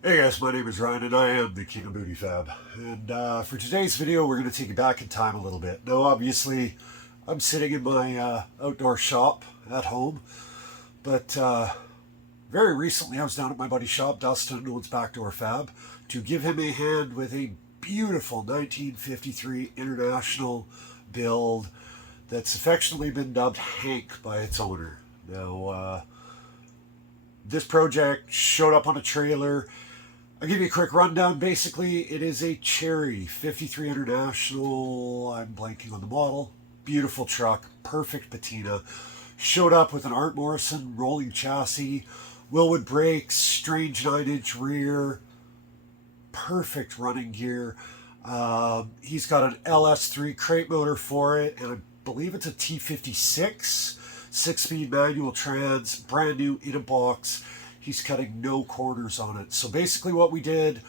Hey guys, my name is Ryan and I am the King of Booty Fab. And for today's video, we're going to take you back in time a little bit. Now, obviously, I'm sitting in my outdoor shop at home, but very recently I was down at my buddy's shop, Dustin, who owns Backdoor Fab, to give him a hand with a beautiful 1953 International build that's affectionately been dubbed Hank by its owner. Now, this project showed up on a trailer. I'll give you a quick rundown. Basically, it is a Cherry 53 International. I'm blanking on the model. Beautiful truck, perfect patina. Showed up with an Art Morrison rolling chassis, Willwood brakes, strange 9-inch rear, perfect running gear. He's got an LS3 crate motor for it, and I believe it's a T56 6-speed manual trans, brand new in a box. He's cutting no corners on it. So basically what we did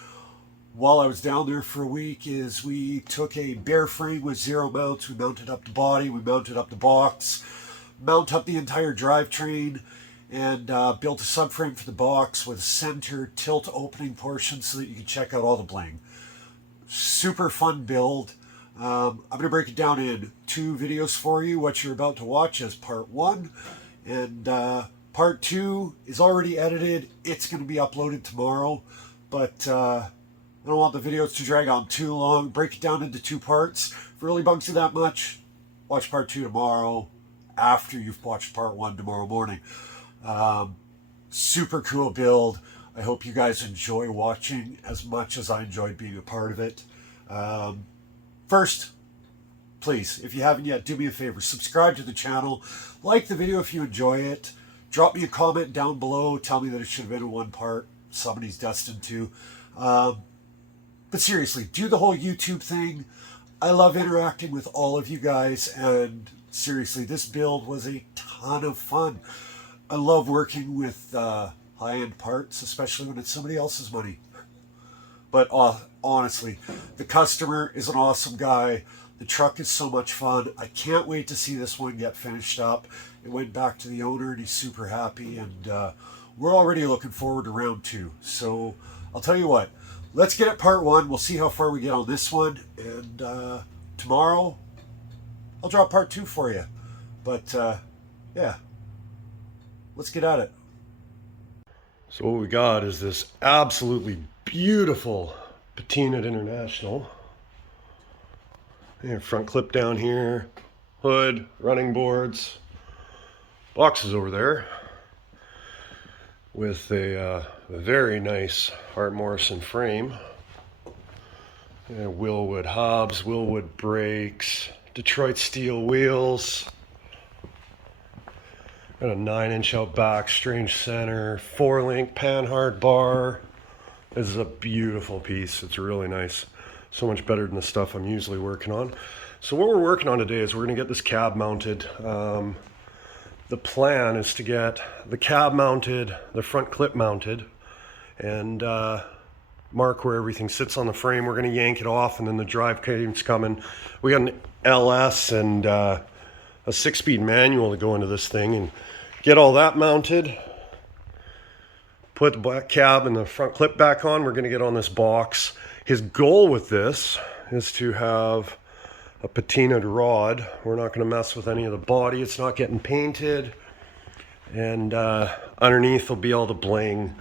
while I was down there for a week is we took a bare frame with zero mounts. We mounted up the body, we mounted up the box, mount up the entire drivetrain, and built a subframe for the box with a center tilt opening portion so that you can check out all the bling. Super fun build. I'm going to break it down in two videos for you. What you're about to watch is part one, and part two is already edited. It's going to be uploaded tomorrow, but I don't want the videos to drag on too long. Break it down into two parts. If it really bugs you that much, watch part two tomorrow after you've watched part one tomorrow morning. Super cool build. I hope you guys enjoy watching as much as I enjoyed being a part of it. First, please, if you haven't yet, do me a favor. Subscribe to the channel. Like the video if you enjoy it. Drop me a comment down below. Tell me that it should have been in one part. Somebody's destined to. But seriously, do the whole YouTube thing. I love interacting with all of you guys. And seriously, this build was a ton of fun. I love working with high-end parts, especially when it's somebody else's money. But honestly, the customer is an awesome guy. The truck is so much fun. I can't wait to see this one get finished up. It went back to the owner and he's super happy. And we're already looking forward to round two. So I'll tell you what, let's get at part one. We'll see how far we get on this one. And tomorrow, I'll drop part two for you. But yeah, let's get at it. So what we got is this absolutely beautiful patinaed International. And front clip down here, hood, running boards, boxes over there with a very nice Art Morrison frame. And Willwood hubs, Willwood brakes, Detroit steel wheels. Got a 9-inch out back, strange center, 4-link panhard bar. This is a beautiful piece. It's really nice. So much better than the stuff I'm usually working on. So what we're working on today is we're going to get this cab mounted. The plan is to get the cab mounted, the front clip mounted, and mark where everything sits on the frame. We're going to yank it off, and then the drive cade's coming. We got an LS and a 6-speed manual to go into this thing and get all that mounted. Put the black cab and the front clip back on. We're going to get on this box. His goal with this is to have a patinaed rod. We're not going to mess with any of the body. It's not getting painted. And underneath will be all the bling.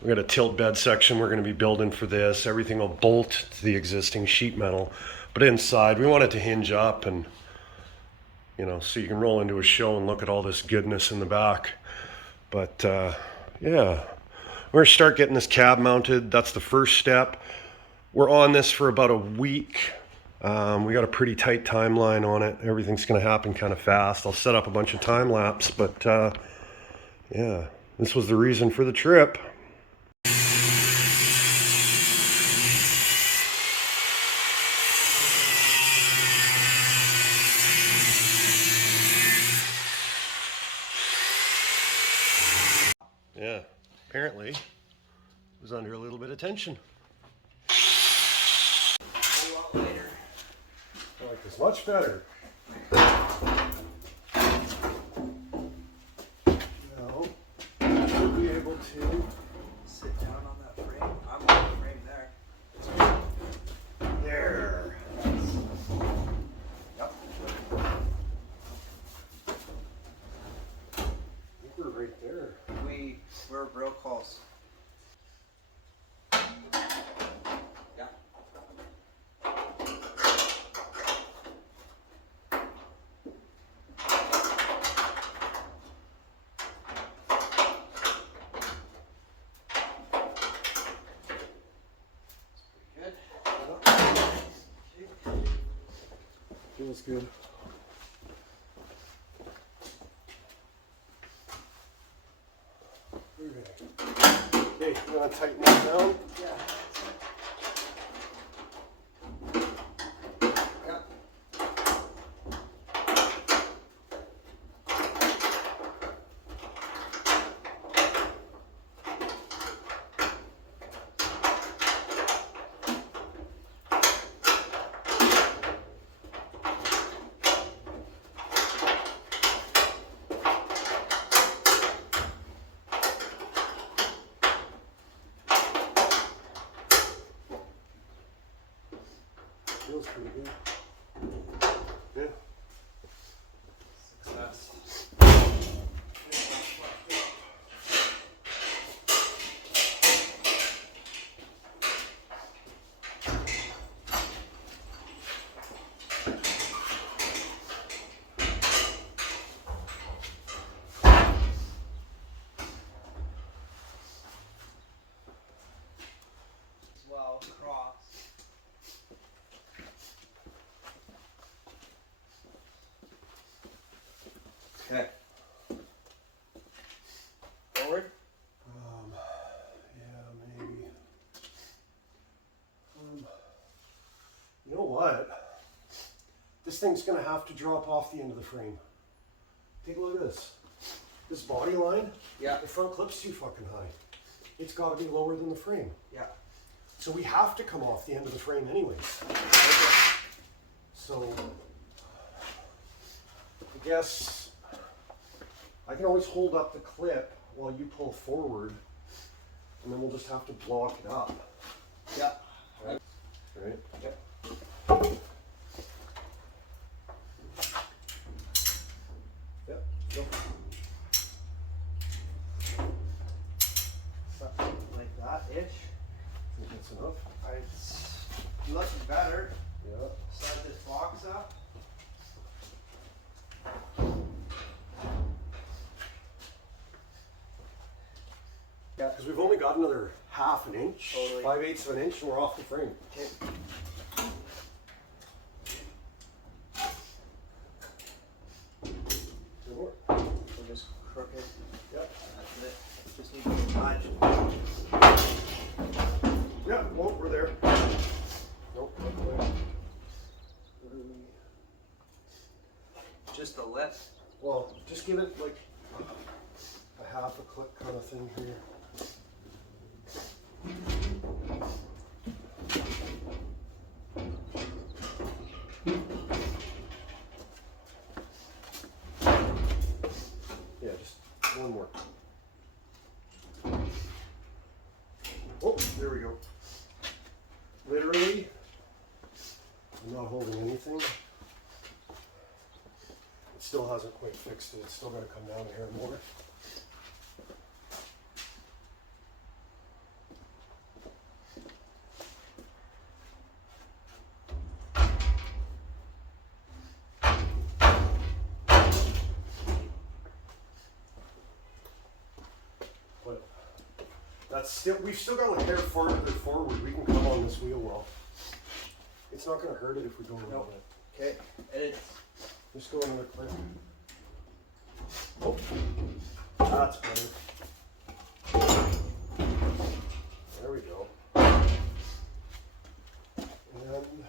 We got a tilt bed section we're going to be building for this. Everything will bolt to the existing sheet metal. But inside, we want it to hinge up and, you know, so you can roll into a show and look at all this goodness in the back. But yeah, we're going to start getting this cab mounted. That's the first step. We're on this for about a week. We got a pretty tight timeline on it. Everything's going to happen kind of fast. I'll set up a bunch of time lapse, but yeah, this was the reason for the trip. Yeah, apparently it was under a little bit of tension. A lot later. I like this much better. Now, should be able to sit down on that frame. Feels good. Okay, you want to tighten that down? Yeah. Feels pretty good. Yeah. Success. Well, cross. Okay. Forward. Yeah, maybe. You know what? This thing's gonna have to drop off the end of the frame. Take a look at this. This body line, Yeah. the front clip's too fucking high. It's gotta be lower than the frame. Yeah. So we have to come off the end of the frame anyways. So, I guess I can always hold up the clip while you pull forward, and then we'll just have to block it up. Yeah. Right? Right? Yep. Yep. Go. Something like that-ish. Think that's enough? It's looking better. Yeah. Set this box up. Yeah, because we've only got another half an inch, Totally. 5/8 of an inch, and we're off the frame. Okay. Two more. So just crooked. Yep. That's it. Just need to touch. Yeah, well, we're there. Nope, not quite. Just a lift. Well, just give it like a half a click kind of thing here. Yeah, just one more. Oh, there we go. Literally, I'm not holding anything. It still hasn't quite fixed it. It's still got to come down a hair more. But that's still, we've still got a hair farther forward. We can come on this wheel well. It's not going to hurt it if we go a little Nope. bit. Okay. And it's Just go another clip. Oh, that's better. There we go. And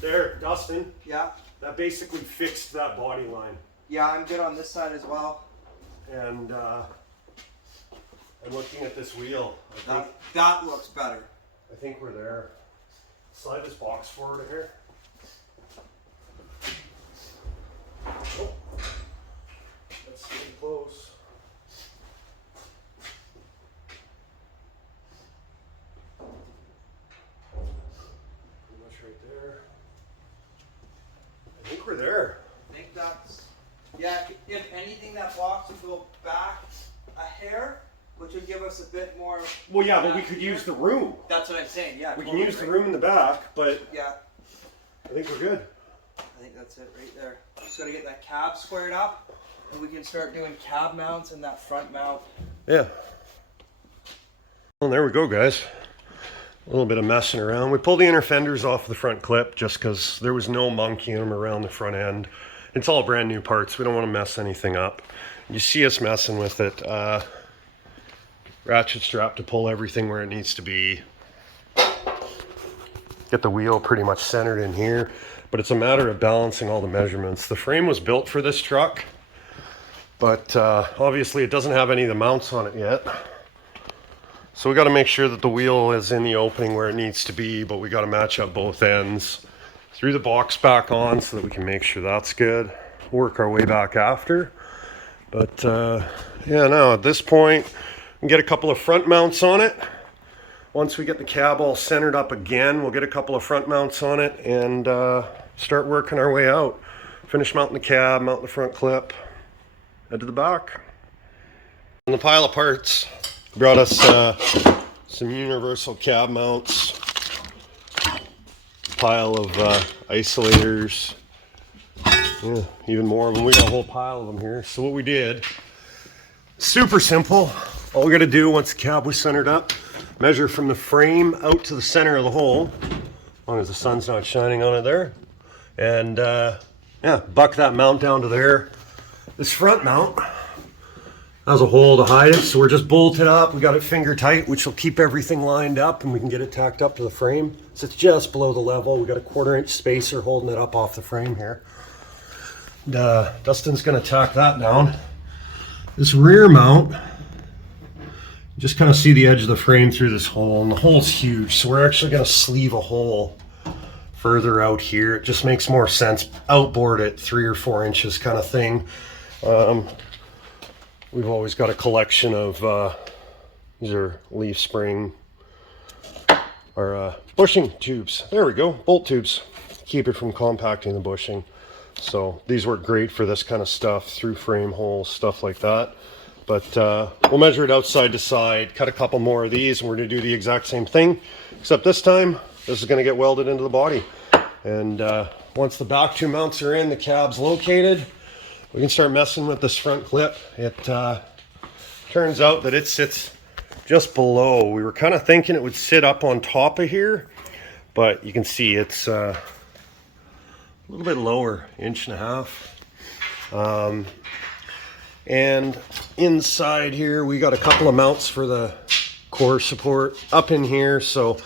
there, Dustin. yeah. That basically fixed that body line. Yeah, I'm good on this side as well. And I'm looking at this wheel. That looks better. I think we're there. Slide this box forward here. Oh, that's getting close. Pretty much right there. I think we're there. I think that's, yeah, if anything, that box would go back a hair, which would give us a bit more. Well, yeah, but we could use the room. That's what I'm saying, yeah. We can totally use the right. room in the back, but Yeah, I think we're good. I think that's it right there. Just gotta get that cab squared up, and we can start doing cab mounts and that front mount. Yeah. Well, there we go, guys. A little bit of messing around. We pulled the inner fenders off the front clip just because there was no monkeying them around the front end. It's all brand new parts. We don't want to mess anything up. You see us messing with it. Ratchet strap to pull everything where it needs to be. Get the wheel pretty much centered in here. But it's a matter of balancing all the measurements. The frame was built for this truck, but obviously it doesn't have any of the mounts on it yet. So we got to make sure that the wheel is in the opening where it needs to be, but we got to match up both ends. Threw the box back on so that we can make sure that's good. Work our way back after. But yeah, now at this point, we can get a couple of front mounts on it. Once we get the cab all centered up again, we'll get a couple of front mounts on it and start working our way out. Finish mounting the cab, mount the front clip, head to the back. And the pile of parts brought us some universal cab mounts, pile of isolators, yeah, even more of them. We got a whole pile of them here. So what we did, super simple. All we got to do once the cab was centered up, measure from the frame out to the center of the hole, as long as the sun's not shining on it there, and yeah, buck that mount down to there. This front mount has a hole to hide it, so we're just bolted up. We got it finger tight, which will keep everything lined up, and we can get it tacked up to the frame. So it's just below the level. We got a 1/4 inch spacer holding it up off the frame here. And, Dustin's gonna tack that down. This rear mount, just kind of see the edge of the frame through this hole, and the hole's huge, so we're actually gonna sleeve a hole further out here. It just makes more sense. Outboard it 3 or 4 inches kind of thing. We've always got a collection of, these are leaf spring, or bushing tubes. There we go, bolt tubes. Keep it from compacting the bushing. So these work great for this kind of stuff, through frame holes, stuff like that. But we'll measure it outside to side, cut a couple more of these, and we're gonna do the exact same thing, except this time, this is gonna get welded into the body. And once the back 2 mounts are in, the cab's located, we can start messing with this front clip. It turns out that it sits just below. We were kind of thinking it would sit up on top of here, but you can see it's a little bit lower, 1.5 inches. And inside here, we got a couple of mounts for the core support up in here. So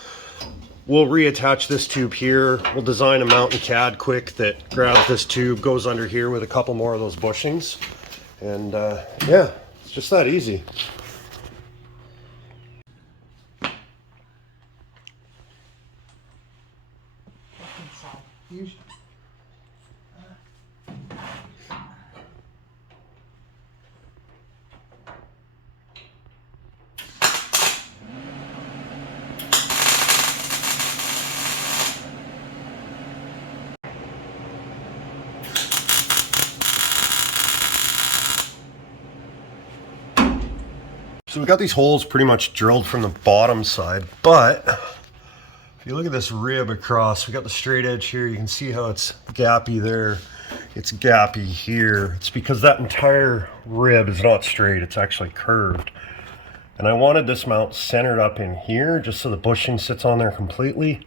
we'll reattach this tube here. We'll design a mount in CAD quick that grabs this tube, goes under here with a couple more of those bushings. And yeah, it's just that easy. So we got these holes pretty much drilled from the bottom side, but if you look at this rib across, we got the straight edge here. You can see how it's gappy there. It's gappy here. It's because that entire rib is not straight, it's actually curved. And I wanted this mount centered up in here just so the bushing sits on there completely.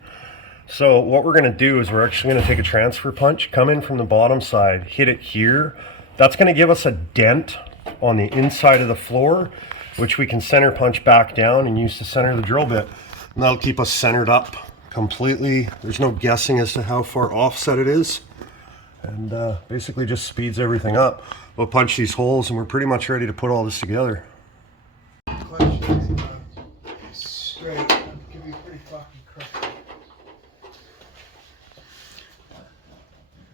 So what we're gonna do is we're actually gonna take a transfer punch, come in from the bottom side, hit it here. That's gonna give us a dent on the inside of the floor, which we can center punch back down and use to center the drill bit. And that'll keep us centered up completely. There's no guessing as to how far offset it is. And basically just speeds everything up. We'll punch these holes and we're pretty much ready to put all this together. Straight, it could be pretty fucking crooked.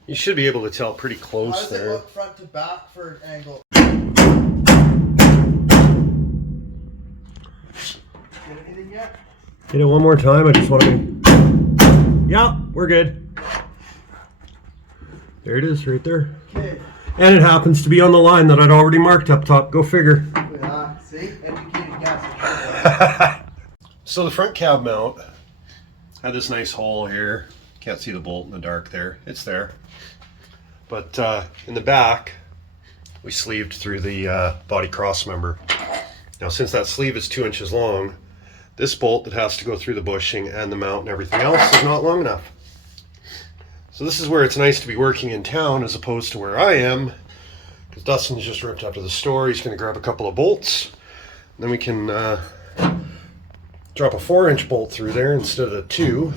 You should be able to tell pretty close. How does it look front to back for an angle? Get anything yet? Hit it one more time. I just want to. Yeah, we're good. There it is, right there. Okay. And it happens to be on the line that I'd already marked up top. Go figure. Yeah, see? Educated guess. So the front cab mount had this nice hole here. Can't see the bolt in the dark there. It's there. But in the back, we sleeved through the body cross member. Now, since that sleeve is 2 inches long, this bolt that has to go through the bushing and the mount and everything else is not long enough. So this is where it's nice to be working in town as opposed to where I am, because Dustin's just ripped up to the store. He's going to grab a couple of bolts, and then we can drop a 4-inch bolt through there instead of a 2.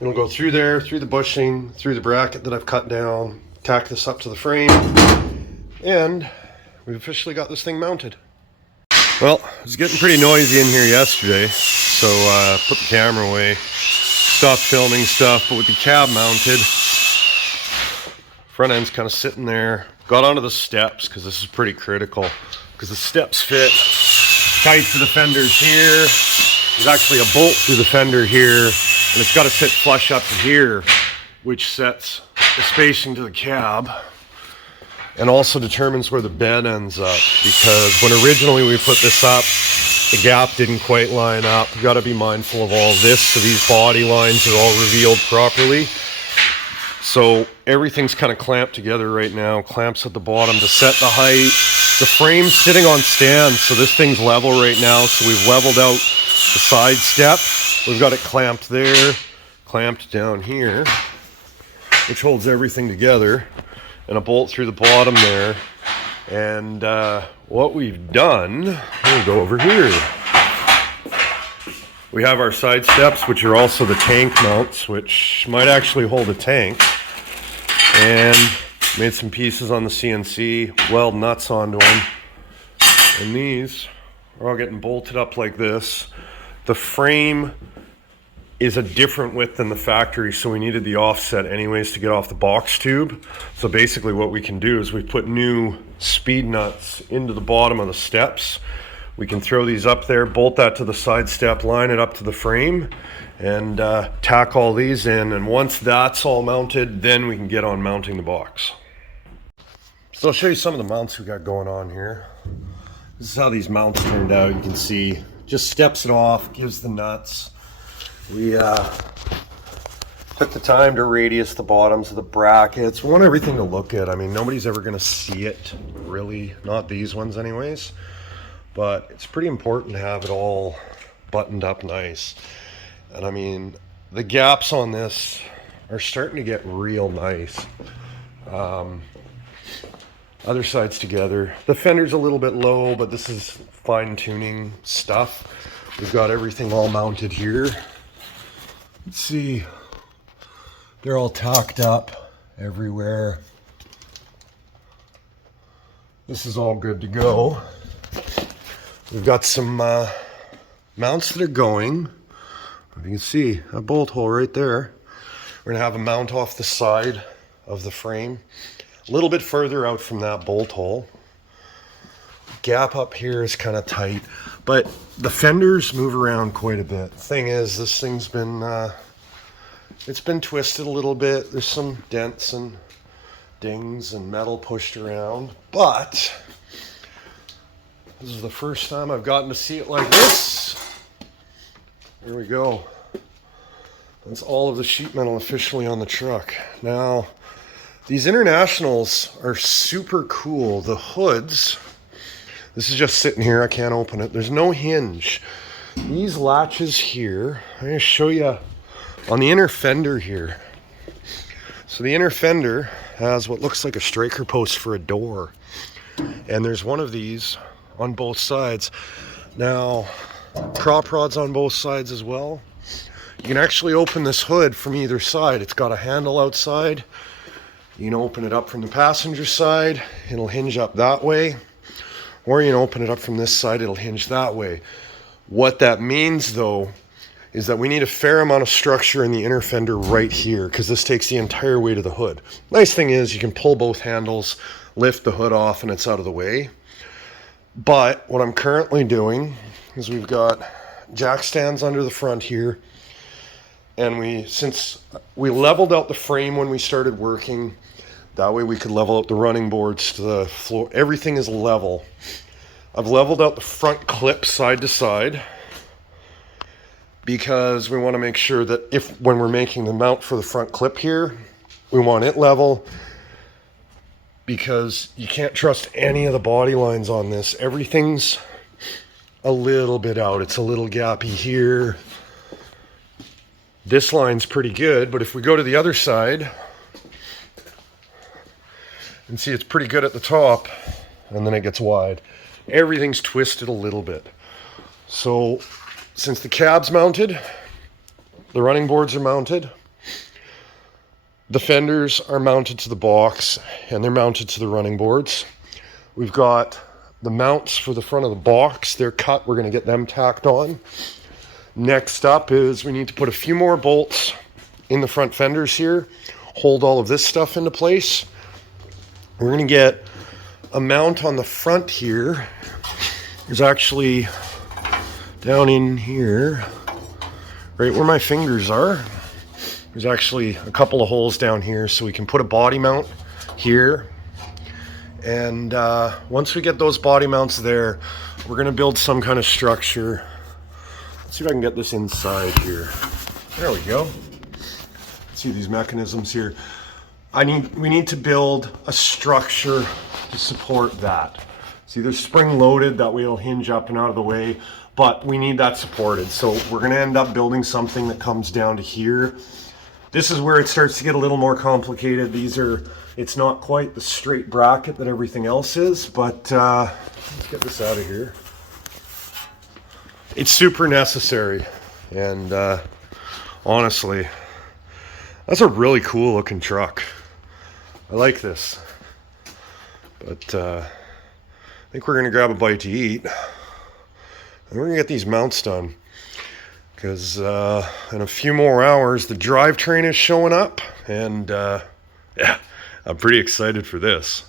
It'll go through there, through the bushing, through the bracket that I've cut down, tack this up to the frame, and we've officially got this thing mounted. Well, it was getting pretty noisy in here yesterday, so put the camera away, stopped filming stuff, but with the cab mounted, front end's kind of sitting there. Got onto the steps, because this is pretty critical, because the steps fit tight to the fenders here. There's actually a bolt through the fender here, and it's got to sit flush up to here, which sets the spacing to the cab and also determines where the bed ends up, because when originally we put this up, the gap didn't quite line up. We've got to be mindful of all this so these body lines are all revealed properly. So everything's kind of clamped together right now, clamps at the bottom to set the height. The frame's sitting on stands, so this thing's level right now, so we've leveled out the side step. We've got it clamped there, clamped down here, which holds everything together, and a bolt through the bottom there. And what we've done, we'll go over here. We have our side steps, which are also the tank mounts, which might actually hold a tank. And made some pieces on the CNC, weld nuts onto them. And these are all getting bolted up like this. The frame is a different width than the factory, so we needed the offset anyways to get off the box tube. So basically what we can do is we put new speed nuts into the bottom of the steps. We can throw these up there, bolt that to the side step, line it up to the frame, and tack all these in. And once that's all mounted, then we can get on mounting the box. So I'll show you some of the mounts we got going on here. This is how these mounts turned out. You can see, just steps it off, gives the nuts. We took the time to radius the bottoms of the brackets. We want everything to look good. I mean, nobody's ever going to see it, really. Not these ones anyways. But it's pretty important to have it all buttoned up nice. And I mean, the gaps on this are starting to get real nice. Other sides together. The fender's a little bit low, but this is fine-tuning stuff. We've got everything all mounted here. Let's see. They're all tacked up everywhere. This is all good to go. We've got some mounts that are going. You can see a bolt hole right there. We're gonna have a mount off the side of the frame, a little bit further out from that bolt hole. Gap up here is kind of tight, but the fenders move around quite a bit. Thing is, this thing's been it's been twisted a little bit. There's some dents and dings and metal pushed around, but this is the first time I've gotten to see it like this. There we go. That's all of the sheet metal officially on the truck. Now, these Internationals are super cool. The hoods, this is just sitting here. I can't open it. There's no hinge. These latches here, I'm going to show you on the inner fender here. So the inner fender has what looks like a striker post for a door. And there's one of these on both sides. Now, prop rods on both sides as well. You can actually open this hood from either side. It's got a handle outside. You can open it up from the passenger side. It'll hinge up that way. Or you can open it up from this side. It'll hinge that way. What that means, though, is that we need a fair amount of structure in the inner fender right here, because this takes the entire weight of the hood. Nice thing is you can pull both handles, lift the hood off, and it's out of the way. But what I'm currently doing is we've got jack stands under the front here, and since we leveled out the frame when we started working, that way we could level out the running boards to the floor. Everything is level. I've leveled out the front clip side to side because we want to make sure that when we're making the mount for the front clip here, we want it level, because you can't trust any of the body lines on this. Everything's a little bit out. It's a little gappy here. This line's pretty good, but if we go to the other side and see, it's pretty good at the top, and then it gets wide. Everything's twisted a little bit. So since the cab's mounted, the running boards are mounted, the fenders are mounted to the box, and they're mounted to the running boards. We've got the mounts for the front of the box. They're cut. We're going to get them tacked on. Next up is we need to put a few more bolts in the front fenders here, hold all of this stuff into place. We're going to get a mount on the front here. There's actually down in here, right where my fingers are, there's actually a couple of holes down here, so we can put a body mount here. And once we get those body mounts there, we're going to build some kind of structure. Let's see if I can get this inside here. There we go. See these mechanisms here. We need to build a structure to support that. See, they're spring loaded, that way it'll hinge up and out of the way, but we need that supported. So we're going to end up building something that comes down to here. This is where it starts to get a little more complicated. It's not quite the straight bracket that everything else is, but let's get this out of here. It's super necessary, and honestly, that's a really cool looking truck. I like this, but I think we're gonna grab a bite to eat, and we're gonna get these mounts done, because in a few more hours the drivetrain is showing up, and yeah, I'm pretty excited for this.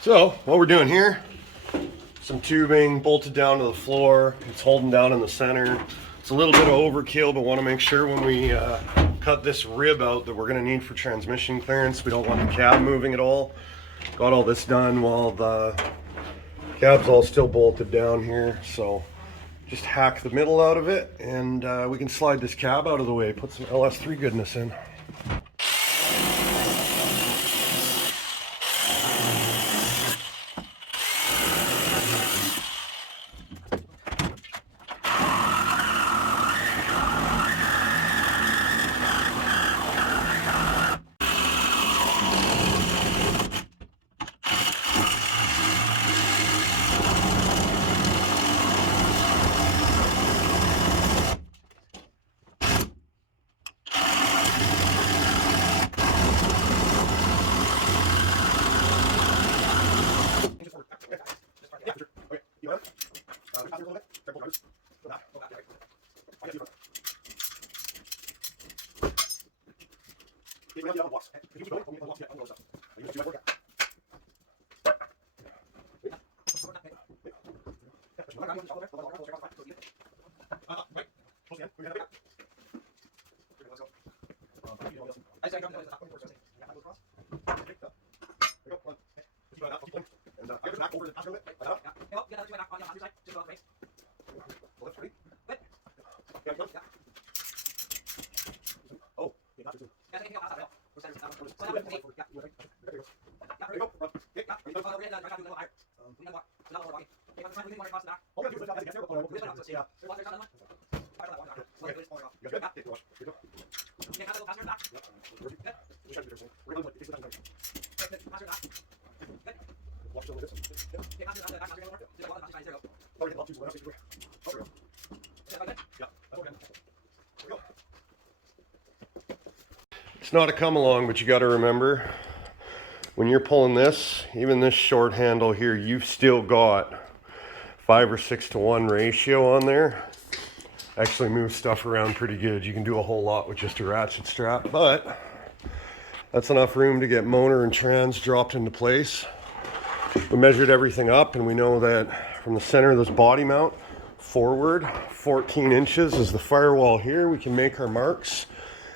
So what we're doing here, some tubing bolted down to the floor. It's holding down in the center. It's a little bit of overkill, but want to make sure when we cut this rib out that we're going to need for transmission clearance. We don't want the cab moving at all. Got all this done while the cab's all still bolted down here. So just hack the middle out of it, and we can slide this cab out of the way, put some LS3 goodness in. It's not a come along, but you got to remember when you're pulling this, even this short handle here, you've still got 5 or 6 to 1 ratio on there. Actually moves stuff around pretty good. You can do a whole lot with just a ratchet strap, but that's enough room to get motor and trans dropped into place. We measured everything up and we know that from the center of this body mount forward 14 inches is the firewall here. We can make our marks,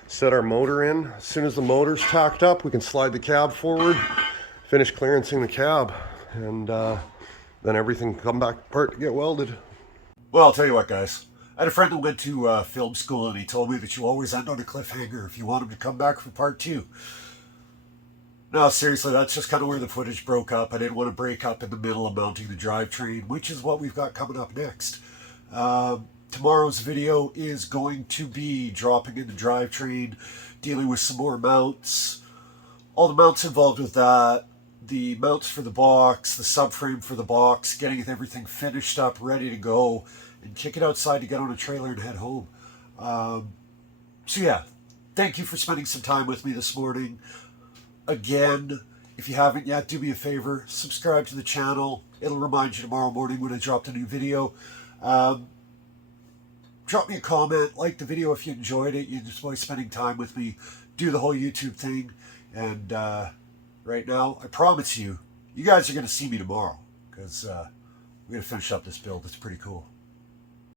set our motor in. As soon as the motor's tacked up, we can slide the cab forward, finish clearancing the cab, and then everything can come back apart to get welded. Well, I'll tell you what, guys. I had a friend who went to film school, and he told me that you always end on a cliffhanger if you want him to come back for part 2. No, seriously, that's just kind of where the footage broke up. I didn't want to break up in the middle of mounting the drivetrain, which is what we've got coming up next. Tomorrow's video is going to be dropping in the drivetrain, dealing with some more mounts, all the mounts involved with that, the mounts for the box, the subframe for the box, getting everything finished up, ready to go, and kick it outside to get on a trailer and head home. So yeah, thank you for spending some time with me this morning. Again, if you haven't yet, do me a favor, subscribe to the channel. It'll remind you tomorrow morning when I drop a new video. Drop me a comment, like the video if you enjoyed it, you enjoy spending time with me, do the whole YouTube thing, and right now, I promise you, you guys are going to see me tomorrow, because we're going to finish up this build. It's pretty cool.